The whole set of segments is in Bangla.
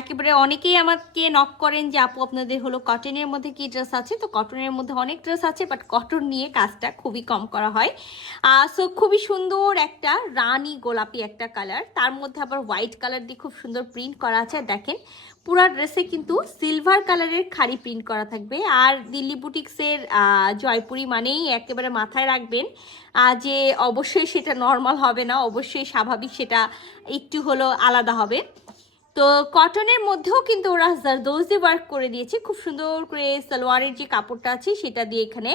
একেবারে অনেকেই আমাকে নক করেন যে আপু আপনাদের হলো কটনের মধ্যে কি ড্রেস আছে। তো কটনের মধ্যে অনেক ড্রেস আছে, বাট কটন নিয়ে কাজটা খুবই কম করা হয়। সো খুবই সুন্দর একটা রানী গোলাপি একটা কালার, তার মধ্যে আবার হোয়াইট কালার দিয়ে খুব সুন্দর প্রিন্ট করা আছে। দেখেন পুরা ড্রেসে কিন্তু সিলভার কালারের খাড়ি প্রিন্ট করা থাকবে। আর দিল্লি বুটিক্সের জয়পুরি মানেই একেবারে মাথায় রাখবেন যে অবশ্যই সেটা নর্মাল হবে না, অবশ্যই স্বাভাবিক, সেটা একটু হলো আলাদা হবে। তো কটনের মধ্যেও কিন্তু ওরা জারদোজি ওয়ার্ক করে দিয়েছে খুব সুন্দর করে। সালোয়ারের যে কাপড়টা আছে সেটা দিয়ে এখানে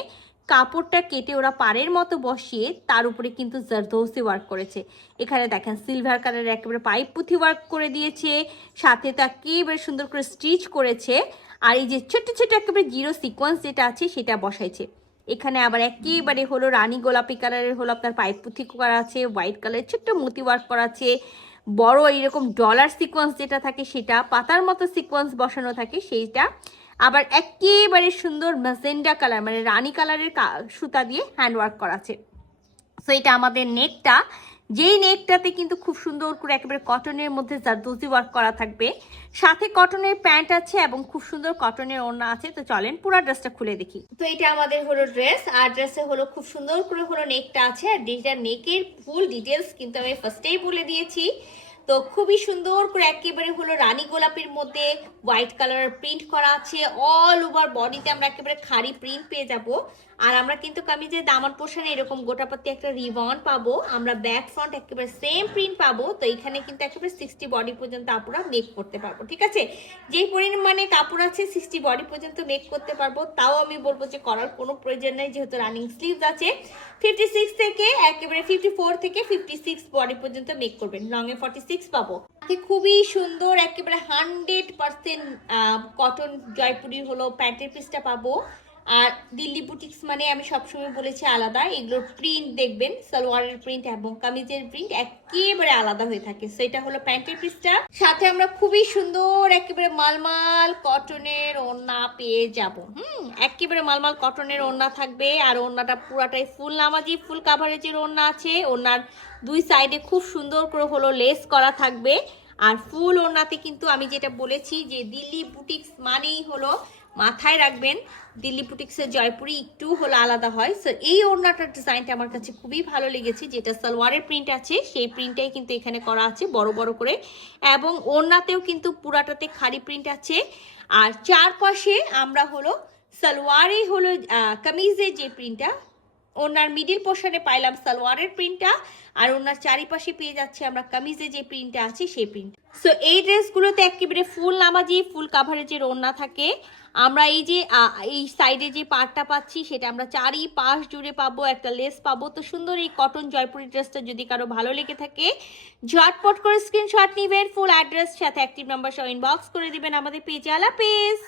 কাপড়টা কেটে ওরা পাড়ের মতো বসিয়ে তার উপরে কিন্তু জারদোজি ওয়ার্ক করেছে। এখানে দেখেন সিলভার কালারের একেবারে পাইপ পুঁথি ওয়ার্ক করে দিয়েছে, সাথে তো একেবারে সুন্দর করে স্টিচ করেছে। আর এই যে ছোট্ট ছোট্ট একেবারে জিরো সিকোয়েন্স যেটা আছে সেটা বসাইছে। এখানে আবার একেবারে হলো রানী গোলাপি কালারের হলো আপনার পাইপ পুঁথি করা আছে, হোয়াইট কালারের ছোট্ট মতি ওয়ার্ক করা আছে, বড় এইরকম ডলার সিকোয়েন্স যেটা থাকে সেটা, পাতার মতো সিকোয়েন্স বসানো থাকে সেইটা, আবার একেবারে সুন্দর ম্যাজেন্ডা কালার মানে রানী কালারের সুতা দিয়ে হ্যান্ডওয়ার্ক করা আছে। সো এটা আমাদের নেকটা, যেই নেকটাতে কিন্তু খুব সুন্দর করে একেবারে কটনের মধ্যে জারদোজি ওয়ার্ক করা থাকবে, সাথে কটনের প্যান্ট আছে এবং খুব সুন্দর কটনের ওড়না আছে। তো চলেন পুরো ড্রেসটা খুলে দেখি। তো এটা আমাদের হলো ড্রেস, আর ড্রেসে হলো খুব সুন্দর করে হলো নেকটা আছে। আর এটা নেকের ফুল ডিটেলস কিন্তু আমি ফার্স্টেই বলে দিয়েছি। তো খুবই সুন্দর করে একেবারে হলো রানী গোলাপের মধ্যে হোয়াইট কালার প্রিন্ট করা আছে। অল ওভার বডিতে আমরা একেবারে খাড়ি প্রিন্ট পেয়ে যাব। আর আমরা কিন্তু কামিজের দামান পোর্শনে এরকম গোটাপাতি একটা রিবন পাবো, আমরা ব্যাক ফ্রন্ট একেবারে সেম প্রিন্ট পাবো। তো এখানে কিন্তু একেবারে 60 বডি পর্যন্ত আপুরা মেক করতে পারবো, ঠিক আছে। যেই পরিমাণে কাপড় আছে 60 বডি পর্যন্ত মেক করতে পারবো। তাও আমি বলবো যে করার কোনো প্রয়োজন নেই, যেহেতু রানিং স্লিভস আছে। 56 থেকে একেবারে 54 থেকে 56 বডি পর্যন্ত মেক করবেন, লং এ 46 পাবো। খুবই সুন্দর একেবারে 100% কটন জয়পুরি হলো প্যান্টের পিসটা পাবো। আর দিল্লি বুটিক্স মানে আমি সবসময় বলেছি আলাদা, এগুলোর প্রিন্ট দেখবেন, সালোয়ারের প্রিন্ট এবং কামিজের প্রিন্ট একেবারে আলাদা হয়ে থাকে। সো এটা হলো প্যান্টের পিসটা, সাথে আমরা খুবই সুন্দর একেবারে মালমাল কটনের ওড়না পেয়ে যাব। একেবারে মালমাল কটনের ওড়না থাকবে। আর ওড়নাটা পুরাটাই ফুল নামাজি ফুল কাভারেজের ওড়না আছে। ওড়নার দুই সাইডে খুব সুন্দর করে হলো লেস করা থাকবে। আর ফুল ওড়নাতে কিন্তু আমি যেটা বলেছি যে দিল্লি বুটিক্স মানেই হলো মাথায় রাখবেন, দিল্লি বুটিক্সের জয়পুরি একটু হলো আলাদা হয়। সো এই ওড়নাটার ডিজাইনটা আমার কাছে খুবই ভালো লেগেছে, যেটা সালোয়ারের প্রিন্ট আছে সেই প্রিন্টটাই কিন্তু এখানে করা আছে বড় বড় করে, এবং ওড়নাতেও কিন্তু পুরাটাতে খাড়ি প্রিন্ট আছে। আর চারপাশে আমরা হলো সালোয়ারে হলো কামিজের যে প্রিন্টটা, ওনার মিডিল পোর্শনে পাইলাম সালোয়ারের প্রিন্টটা, আর ওনার চারিপাশে পেয়ে যাচ্ছে আমরা কামিজে যে প্রিন্টটা আছে সেই প্রিন্ট। সো এই ড্রেসগুলোতে একেবারে ফুল নামাজি ফুল কাভারেজের ওড়না থাকে। আমরা এই যে এই সাইডে যে পার্টটা পাচ্ছি সেটা আমরা চারিপাশ জুড়ে পাবো, একটা লেস পাবো। তো সুন্দর এই কটন জয়পুরি ড্রেসটা যদি কারো ভালো লেগে থাকে ঝটপট করে স্ক্রিনশট নিবেন, ফুল অ্যাড্রেস সাথে অ্যাক্টিভ নাম্বার সহ ইনবক্স করে দিবেন আমাদের পেজে। আল্লাহ হাফেজ।